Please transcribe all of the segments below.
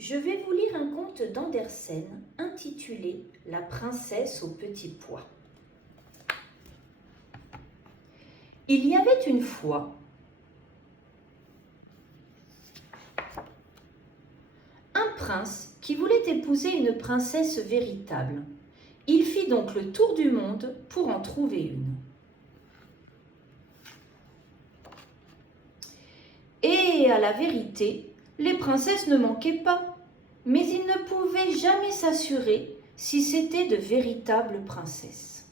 Je vais vous lire un conte d'Andersen intitulé « La princesse au petit pois ». Il y avait une fois un prince qui voulait épouser une princesse véritable. Il fit donc le tour du monde pour en trouver une. Et à la vérité, les princesses ne manquaient pas, mais il ne pouvait jamais s'assurer si c'était de véritables princesses.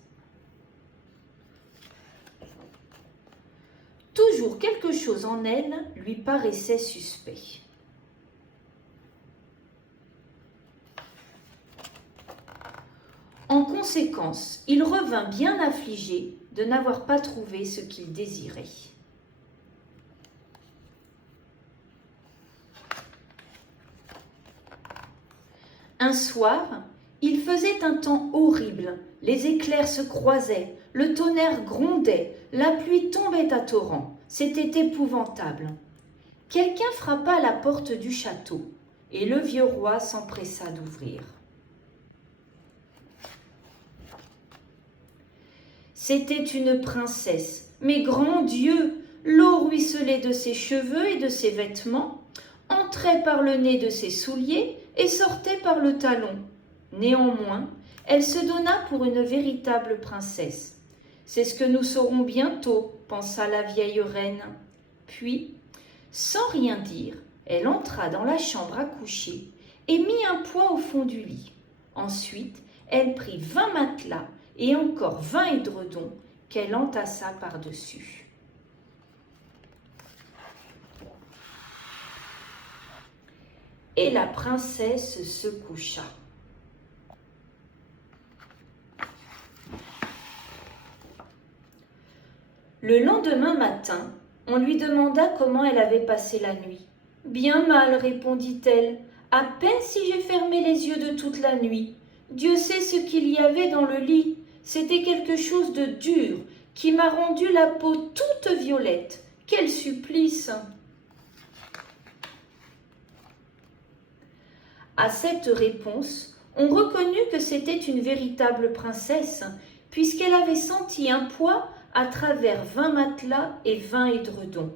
Toujours quelque chose en elle lui paraissait suspect. En conséquence, il revint bien affligé de n'avoir pas trouvé ce qu'il désirait. Un soir, il faisait un temps horrible, les éclairs se croisaient, le tonnerre grondait, la pluie tombait à torrents. C'était épouvantable. Quelqu'un frappa à la porte du château, et le vieux roi s'empressa d'ouvrir. C'était une princesse, mais grand Dieu, l'eau ruisselait de ses cheveux et de ses vêtements, entrait par le nez de ses souliers et sortait par le talon. Néanmoins, elle se donna pour une véritable princesse. C'est ce que nous saurons bientôt, pensa la vieille reine. Puis, sans rien dire, elle entra dans la chambre à coucher et mit un poids au fond du lit. Ensuite, elle prit 20 matelas et encore 20 édredons qu'elle entassa par-dessus. Et la princesse se coucha. Le lendemain matin, on lui demanda comment elle avait passé la nuit. « Bien mal, répondit-elle, à peine si j'ai fermé les yeux de toute la nuit. Dieu sait ce qu'il y avait dans le lit. C'était quelque chose de dur qui m'a rendu la peau toute violette. Quel supplice !» À cette réponse, on reconnut que c'était une véritable princesse, puisqu'elle avait senti un poids à travers 20 matelas et 20 édredons.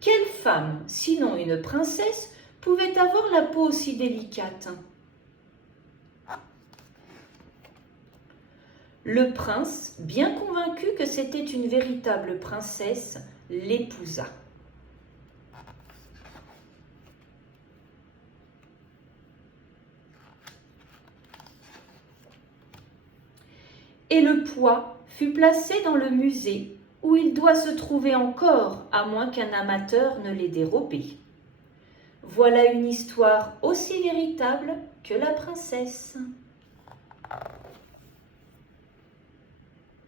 Quelle femme, sinon une princesse, pouvait avoir la peau aussi délicate ? Le prince, bien convaincu que c'était une véritable princesse, l'épousa. Et le poids fut placé dans le musée où il doit se trouver encore, à moins qu'un amateur ne l'ait dérobé. Voilà une histoire aussi véritable que la princesse.